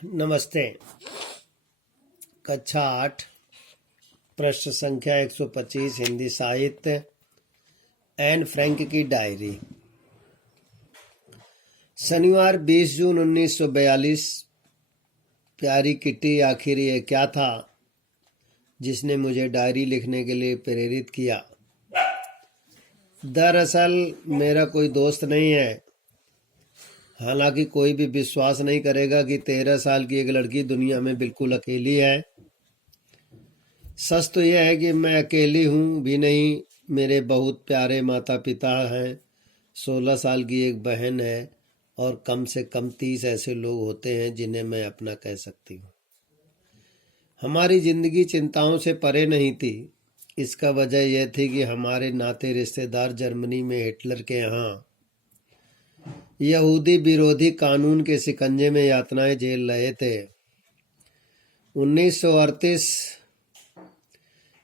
नमस्ते। कक्षा 8 प्रश्न संख्या 125 हिंदी साहित्य। एन फ्रैंक की डायरी। शनिवार 20 जून 1942। प्यारी किटी, आखिर ये क्या था जिसने मुझे डायरी लिखने के लिए प्रेरित किया? दरअसल मेरा कोई दोस्त नहीं है। हालांकि कोई भी विश्वास नहीं करेगा कि 13 साल की एक लड़की दुनिया में बिल्कुल अकेली है। सच तो यह है कि मैं अकेली हूँ भी नहीं। मेरे बहुत प्यारे माता पिता हैं, 16 साल की एक बहन है और कम से कम 30 ऐसे लोग होते हैं जिन्हें मैं अपना कह सकती हूँ। हमारी जिंदगी चिंताओं से परे नहीं थी। इसका वजह यह थी कि हमारे नाते रिश्तेदार जर्मनी में हिटलर के यहाँ यहूदी विरोधी कानून के शिकंजे में यातनाएं झेल रहे थे। 1938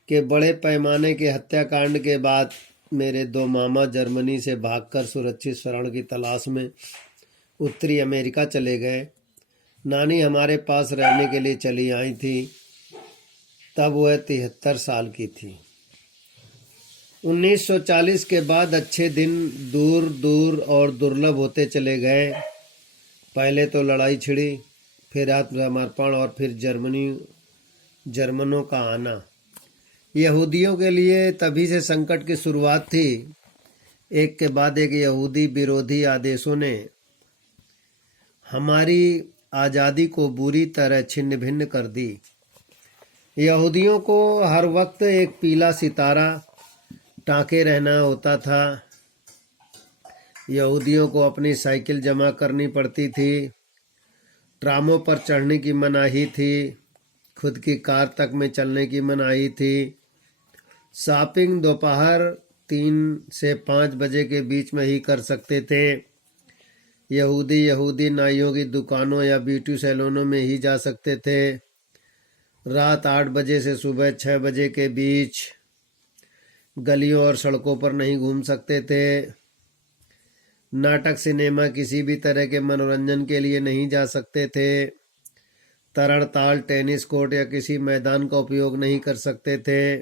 के बड़े पैमाने के हत्याकांड के बाद मेरे दो मामा जर्मनी से भागकर सुरक्षित शरण की तलाश में उत्तरी अमेरिका चले गए। नानी हमारे पास रहने के लिए चली आई थी। तब वह 73 साल की थी। 1940 के बाद अच्छे दिन दूर दूर और दुर्लभ होते चले गए। पहले तो लड़ाई छिड़ी, फिर आत्मसमर्पण और फिर जर्मनों का आना। यहूदियों के लिए तभी से संकट की शुरुआत थी। एक के बाद एक यहूदी विरोधी आदेशों ने हमारी आज़ादी को बुरी तरह छिन्न भिन्न कर दी। यहूदियों को हर वक्त एक पीला सितारा टाँके रहना होता था। यहूदियों को अपनी साइकिल जमा करनी पड़ती थी। ट्रामों पर चढ़ने की मनाही थी। खुद की कार तक में चलने की मनाही थी। शॉपिंग दोपहर 3 से 5 बजे के बीच में ही कर सकते थे। यहूदी नाइयों की दुकानों या ब्यूटी सैलूनों में ही जा सकते थे। रात 8 बजे से सुबह 6 बजे के बीच गलियों और सड़कों पर नहीं घूम सकते थे। नाटक, सिनेमा, किसी भी तरह के मनोरंजन के लिए नहीं जा सकते थे। तरणताल, टेनिस कोर्ट या किसी मैदान का उपयोग नहीं कर सकते थे।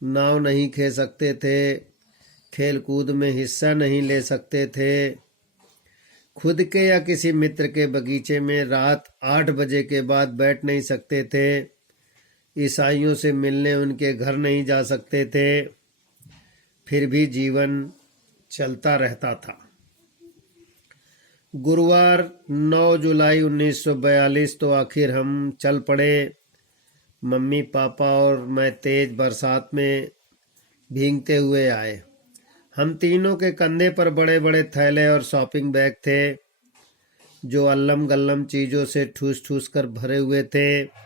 नाव नहीं खेल सकते थे। खेल कूद में हिस्सा नहीं ले सकते थे। खुद के या किसी मित्र के बगीचे में रात 8 बजे के बाद बैठ नहीं सकते थे। ईसाइयों से मिलने उनके घर नहीं जा सकते थे। फिर भी जीवन चलता रहता था। गुरुवार 9 जुलाई 1942 तो आखिर हम चल पड़े। मम्मी, पापा और मैं तेज बरसात में भीगते हुए आए। हम तीनों के कंधे पर बड़े बड़े थैले और शॉपिंग बैग थे जो अल्लम गल्लम चीज़ों से ठूस ठूस कर भरे हुए थे।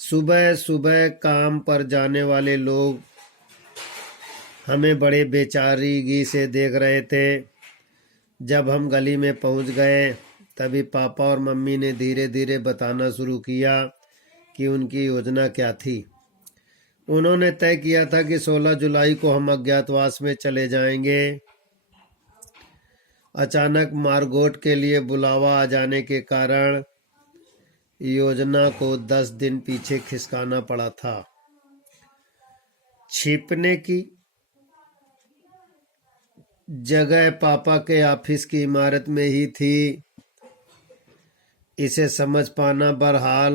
सुबह सुबह काम पर जाने वाले लोग हमें बड़े बेचारगी से देख रहे थे। जब हम गली में पहुंच गए तभी पापा और मम्मी ने धीरे धीरे बताना शुरू किया कि उनकी योजना क्या थी। उन्होंने तय किया था कि 16 जुलाई को हम अज्ञातवास में चले जाएंगे। अचानक मारगोट के लिए बुलावा आ जाने के कारण योजना को 10 दिन पीछे खिसकाना पड़ा था। छिपने की जगह पापा के ऑफिस की इमारत में ही थी। इसे समझ पाना बहरहाल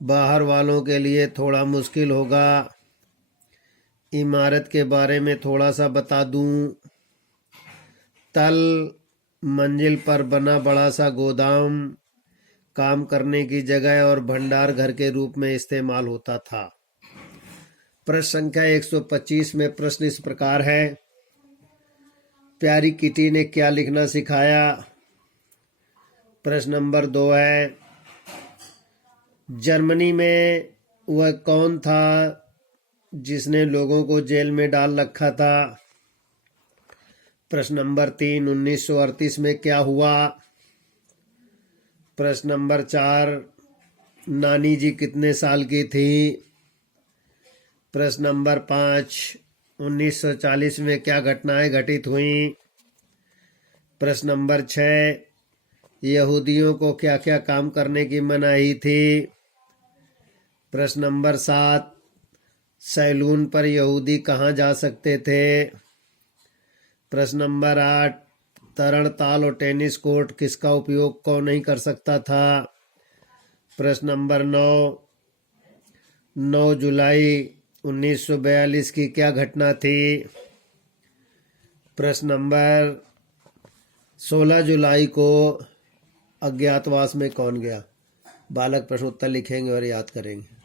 बाहर वालों के लिए थोड़ा मुश्किल होगा। इमारत के बारे में थोड़ा सा बता दूं। तल मंजिल पर बना बड़ा सा गोदाम काम करने की जगह और भंडार घर के रूप में इस्तेमाल होता था। प्रश्न संख्या 125 में प्रश्न इस प्रकार है। प्यारी किटी ने क्या लिखना सिखाया? प्रश्न नंबर 2 है, जर्मनी में वह कौन था जिसने लोगों को जेल में डाल रखा था? प्रश्न नंबर 3, 1938 में क्या हुआ? प्रश्न नंबर 4, नानी जी कितने साल की थी? प्रश्न नंबर 5, 1940 में क्या घटनाएं घटित हुईं? प्रश्न नंबर 6, यहूदियों को क्या क्या काम करने की मनाही थी। प्रश्न नंबर 7, सैलून पर यहूदी कहाँ जा सकते थे। प्रश्न नंबर 8, तरण ताल और टेनिस कोर्ट किसका उपयोग कौन नहीं कर सकता था। प्रश्न नंबर 9 जुलाई 1942 की क्या घटना थी। प्रश्न नंबर 16 जुलाई को अज्ञातवास में कौन गया। बालक प्रश्नोत्तर लिखेंगे और याद करेंगे।